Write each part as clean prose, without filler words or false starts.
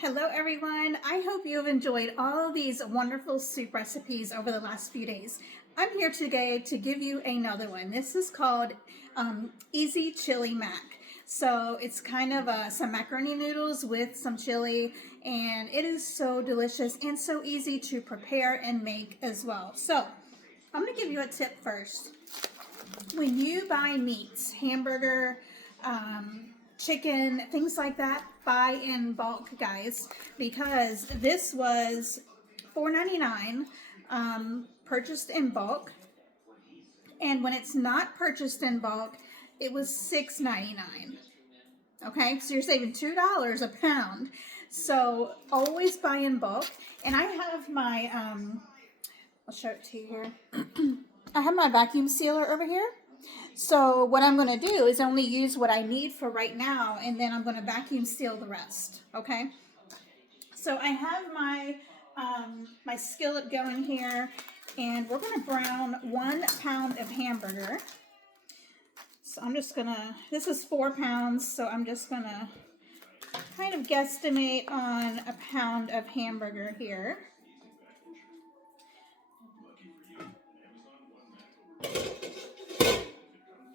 Hello everyone. I hope you have enjoyed all of these wonderful soup recipes over the last few days. I'm here today to give you another one. This is called Easy Chili Mac. So it's kind of some macaroni noodles with some chili, and it is so delicious and so easy to prepare and make as well. So I'm going to give you a tip first. When you buy meats, hamburger, chicken, things like that, buy in bulk, guys, because this was $4.99 purchased in bulk, and when it's not purchased in bulk, it was $6.99. Okay, so you're saving $2 a pound. So always buy in bulk. And I have my I'll show it to you here. I have my vacuum sealer over here. So what I'm going to do is only use what I need for right now, and then I'm going to vacuum seal the rest. Okay. So I have my my skillet going here, and we're going to brown 1 pound of hamburger. So I'm just going to, this is 4 pounds, so I'm just going to kind of guesstimate on a pound of hamburger here.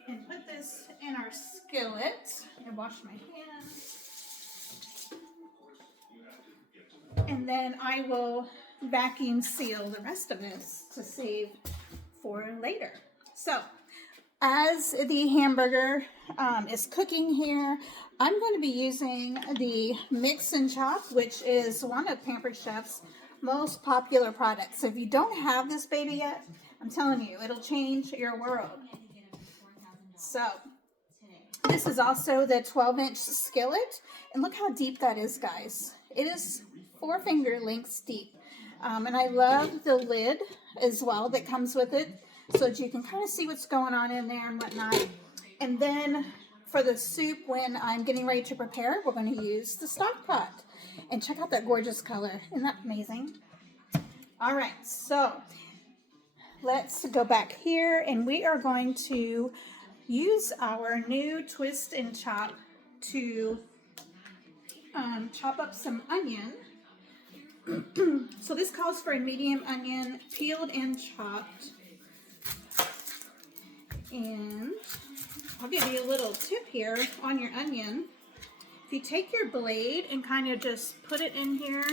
And put this in our skillet. I wash my hands. And then I will vacuum seal the rest of this to save for later. So as the hamburger is cooking here, I'm going to be using the Mix and Chop, which is one of Pampered Chef's most popular products. So if you don't have this baby yet, I'm telling you, it'll change your world. So this is also the 12-inch skillet, and look how deep that is, guys. It is 4 finger lengths deep, and I love the lid as well that comes with it, so that you can kind of see what's going on in there and whatnot. And then for the soup, when I'm getting ready to prepare, we're going to use the stock pot. And check out that gorgeous color. Isn't that amazing? All right, so let's go back here, and we are going to use our new Twist and Chop to chop up some onion. So this calls for a medium onion, peeled and chopped. And I'll give you a little tip here on your onion. If you take your blade and kind of just put it in here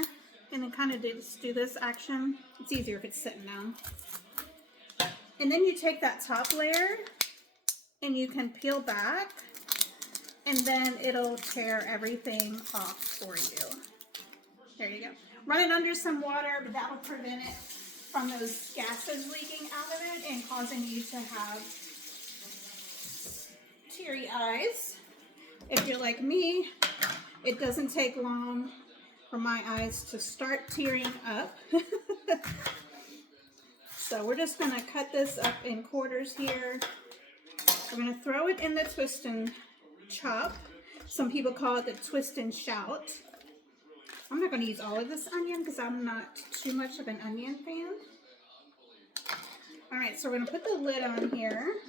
and then kind of just do this action, it's easier if it's sitting down. And then you take that top layer and you can peel back, and then it'll tear everything off for you. There you go. Run it under some water, but that will prevent it from those gases leaking out of it and causing you to have teary eyes. If you're like me, it doesn't take long for my eyes to start tearing up. So we're just going to cut this up in quarters here. We're going to throw it in the Twist and Chop. Some people call it the Twist and Shout. I'm not going to use all of this onion because I'm not too much of an onion fan. All right, so we're going to put the lid on here.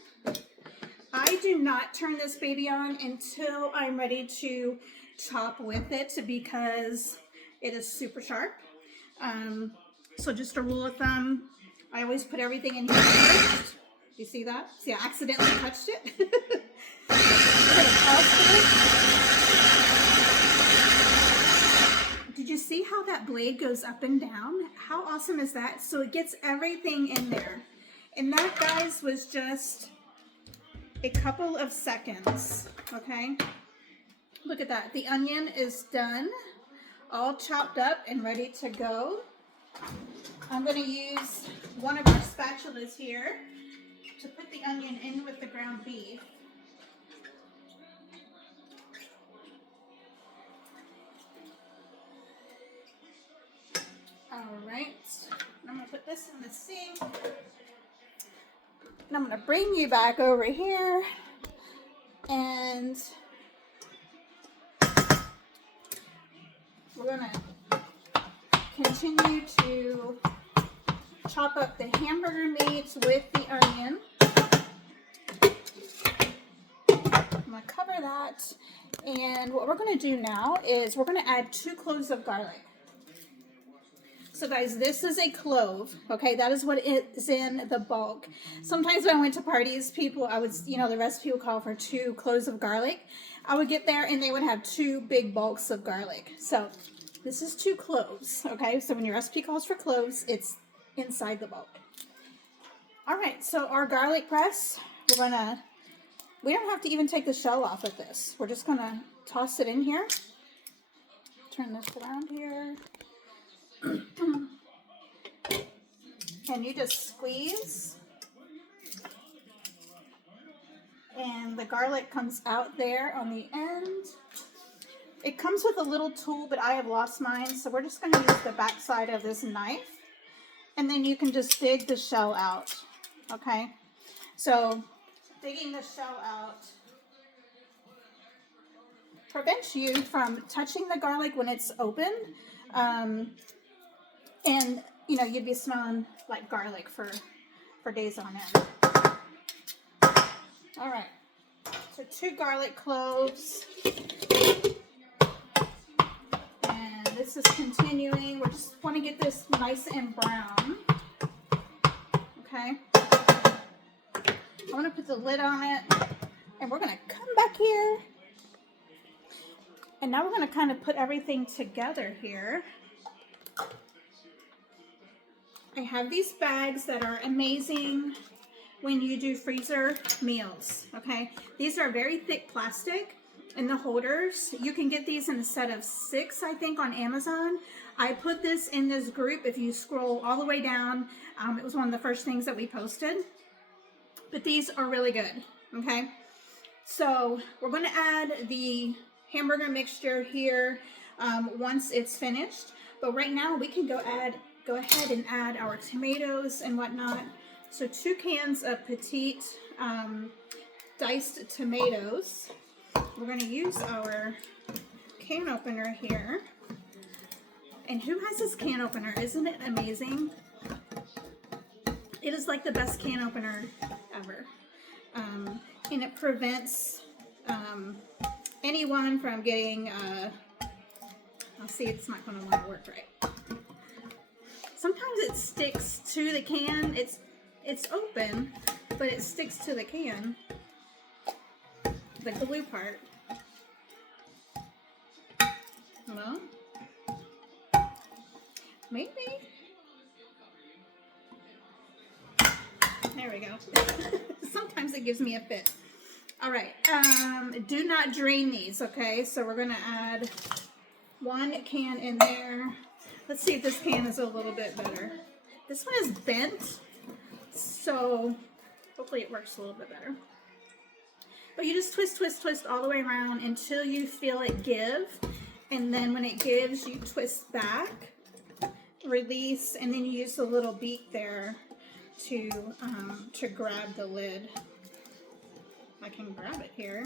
I do not turn this baby on until I'm ready to chop with it because it is super sharp. So just a rule of thumb, I always put everything in here first. You see that? See, I accidentally touched it. Did you see how that blade goes up and down? How awesome is that? So it gets everything in there. And that, guys, was just a couple of seconds, okay? Look at that. The onion is done, all chopped up and ready to go. I'm going to use one of our spatulas here to put the onion in with the ground beef. All right, I'm going to put this in the sink. And I'm going to bring you back over here, and we're going to continue to chop up the hamburger meats with the onion. I'm going to cover that, And what we're going to do now is we're going to add 2 cloves of garlic. So guys, this is a clove, okay? That is what is in the bulk. Sometimes when I went to parties, I would, the recipe would call for 2 cloves of garlic. I would get there and they would have 2 big bulks of garlic. So this is 2 cloves, okay? So when your recipe calls for cloves, it's inside the bulk. All right, so our garlic press, we don't have to even take the shell off of this. We're just gonna toss it in here. Turn this around here. And you just squeeze. And the garlic comes out there on the end. It comes with a little tool, but I have lost mine, so we're just going to use the back side of this knife. And then you can just dig the shell out, okay? So digging the shell out prevents you from touching the garlic when it's open. And, you'd be smelling like garlic for days on end. All right, so 2 garlic cloves. And this is continuing. We just want to get this nice and brown. Okay. I want to put the lid on it. And we're going to come back here. And now we're going to kind of put everything together here. I have these bags that are amazing when you do freezer meals, okay? These are very thick plastic in the holders. You can get these in a set of 6, I think, on Amazon. I put this in this group. If you scroll all the way down, it was one of the first things that we posted. But these are really good, okay? So we're going to add the hamburger mixture here once it's finished. But right now we can go ahead and add our tomatoes and whatnot. So 2 cans of petite diced tomatoes. We're going to use our can opener here. And who has this can opener? Isn't it amazing? It is like the best can opener ever. And it prevents anyone from getting, I'll see, it's not going to want to work right. Sometimes it sticks to the can. It's open, but it sticks to the can. The glue part. No? Maybe. There we go. Sometimes it gives me a fit. All right. Do not drain these, okay? So we're going to add 1 can in there. Let's see if this can is a little bit better. This one is bent, so hopefully it works a little bit better. But you just twist, twist, twist all the way around until you feel it give. And then when it gives, you twist back, release, and then you use the little beak there to grab the lid. I can grab it here.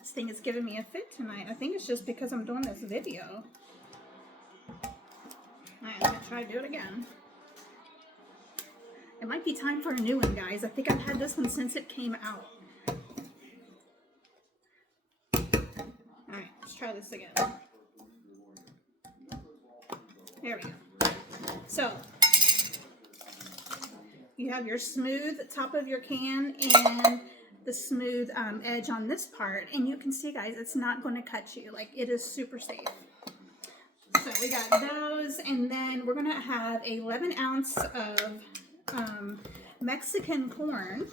This thing is giving me a fit tonight. I think it's just because I'm doing this video. Alright, I'm going to try to do it again. It might be time for a new one, guys. I think I've had this one since it came out. Alright, let's try this again. There we go. So, you have your smooth top of your can and the smooth edge on this part. And you can see, guys, it's not going to cut you. Like, it is super safe. So we got those, and then we're going to have 11 ounce of Mexican corn.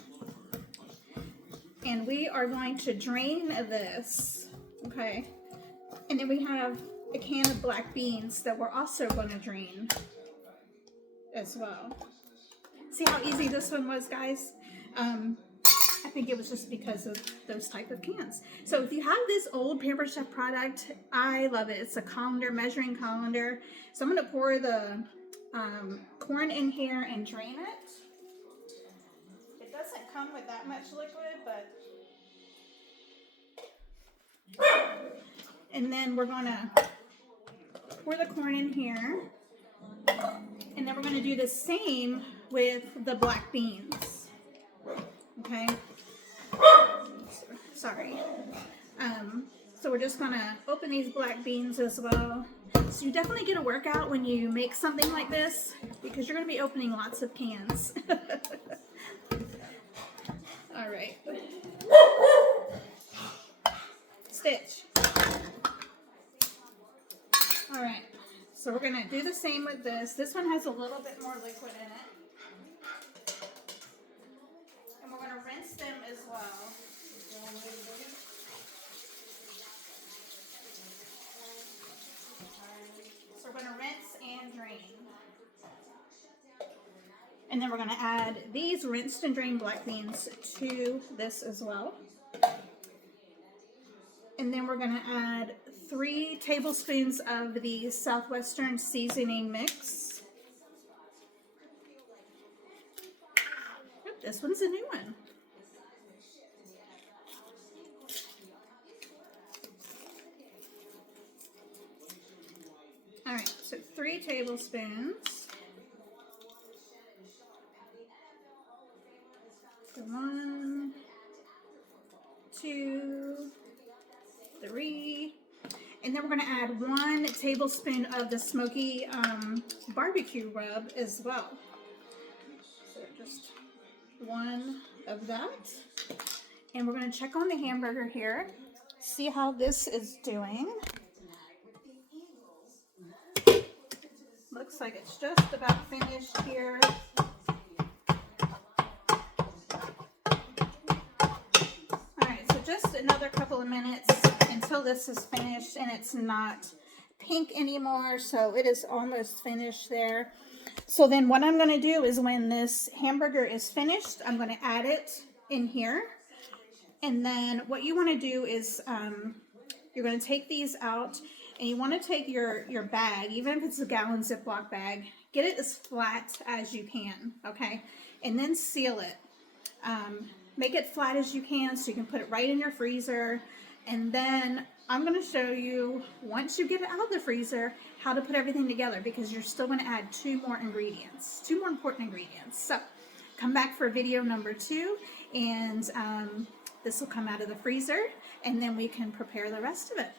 And we are going to drain this, okay? And then we have a can of black beans that we're also going to drain as well. See how easy this one was, guys? I think it was just because of those type of cans. So if you have this old Pampered Chef product, I love it. It's a colander, measuring colander. So I'm going to pour the corn in here and drain it. It doesn't come with that much liquid, but... And then we're going to pour the corn in here. And then we're going to do the same with the black beans. okay? Sorry. So we're just gonna open these black beans as well. So you definitely get a workout when you make something like this because you're gonna be opening lots of cans. All right. Stitch. All right. So we're gonna do the same with this. This one has a little bit more liquid in it. And we're gonna rinse them as well. So we're gonna rinse and drain. And then we're going to add these rinsed and drained black beans to this as well. And then we're going to add 3 tablespoons of the Southwestern seasoning mix. Oop, this one's a new one. All right, so 3 tablespoons. 1, 2, 3, and then we're going to add 1 tablespoon of the smoky barbecue rub as well. So just 1 of that. And we're going to check on the hamburger here, see how this is doing. Looks like it's just about finished here. Just another couple of minutes until this is finished and it's not pink anymore, so it is almost finished there. So then what I'm going to do is when this hamburger is finished, I'm going to add it in here. And then what you want to do is you're going to take these out, and you want to take your bag, even if it's a gallon Ziploc bag, get it as flat as you can, okay? And then seal it. Make it flat as you can so you can put it right in your freezer. And then I'm going to show you, once you get it out of the freezer, how to put everything together, because you're still going to add 2 more ingredients, 2 more important ingredients. So come back for video number 2, and this will come out of the freezer, and then we can prepare the rest of it.